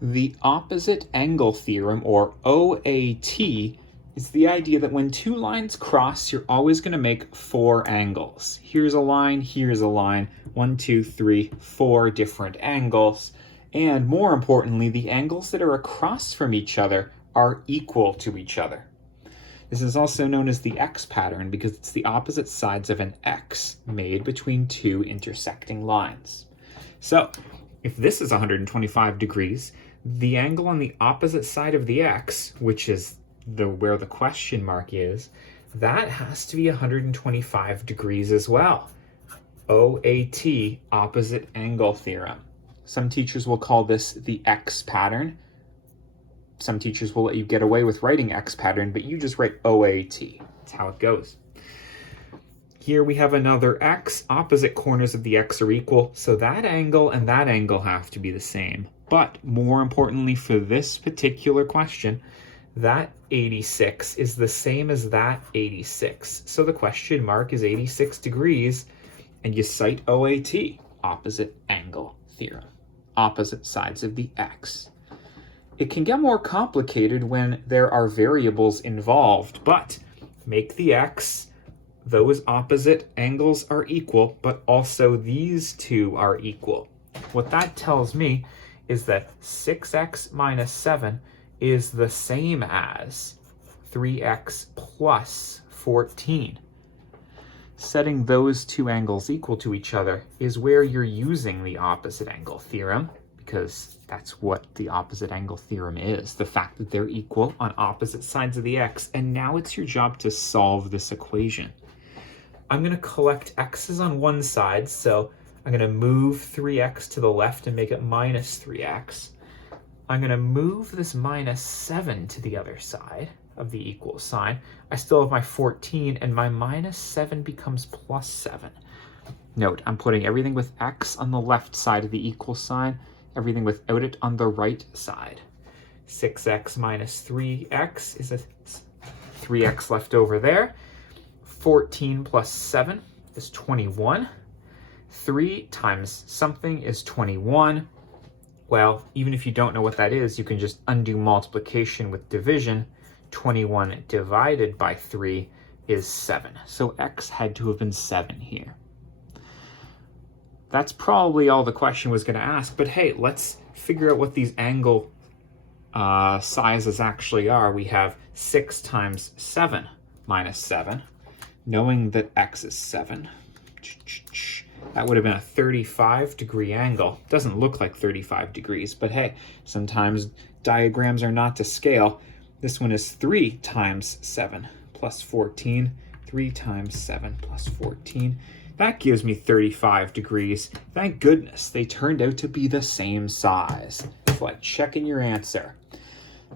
The opposite angle theorem, or OAT, is the idea that when two lines cross, you're always going to make four angles. Here's a line, 1, 2, 3, 4 different angles. And more importantly, the angles that are across from each other are equal to each other. This is also known as the X pattern because it's the opposite sides of an X made between two intersecting lines. So if this is 125 degrees, the angle on the opposite side of the X, which is where the question mark is, that has to be 125 degrees as well. OAT, opposite angle theorem. Some teachers will call this the X pattern. Some teachers will let you get away with writing X pattern, but you just write OAT. That's how it goes. Here we have another X. Opposite corners of the X are equal, so that angle and that angle have to be the same. But more importantly for this particular question, that 86 is the same as that 86. So the question mark is 86 degrees, and you cite OAT, opposite angle theorem, opposite sides of the X. It can get more complicated when there are variables involved, but make the X, those opposite angles are equal, but also these two are equal. What that tells me is that 6x minus 7 is the same as 3x plus 14. Setting those two angles equal to each other is where you're using the opposite angle theorem, because that's what the opposite angle theorem is, the fact that they're equal on opposite sides of the X. And now it's your job to solve this equation. I'm going to collect x's on one side, so I'm going to move 3x to the left and make it minus 3x. I'm going to move this minus 7 to the other side of the equal sign. I still have my 14, and my minus 7 becomes plus 7. Note, I'm putting everything with x on the left side of the equal sign, everything without it on the right side. 6x minus 3x is a 3x left over there. 14 plus 7 is 21. 3 times something is 21. Well, even if you don't know what that is, you can just undo multiplication with division. 21 divided by 3 is 7. So x had to have been 7 here. That's probably all the question was going to ask, but hey, let's figure out what these angle sizes actually are. We have 6 times 7 minus 7. Knowing that x is 7, that would have been a 35-degree angle. Doesn't look like 35 degrees, but hey, sometimes diagrams are not to scale. This one is 3 times 7 plus 14. 3 times 7 plus 14. That gives me 35 degrees. Thank goodness they turned out to be the same size. It's like checking your answer.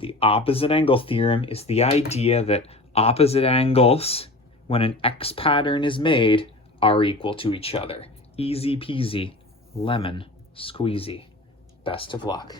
The opposite angle theorem is the idea that opposite angles, when an X pattern is made, are equal to each other. Easy peasy, lemon squeezy. Best of luck.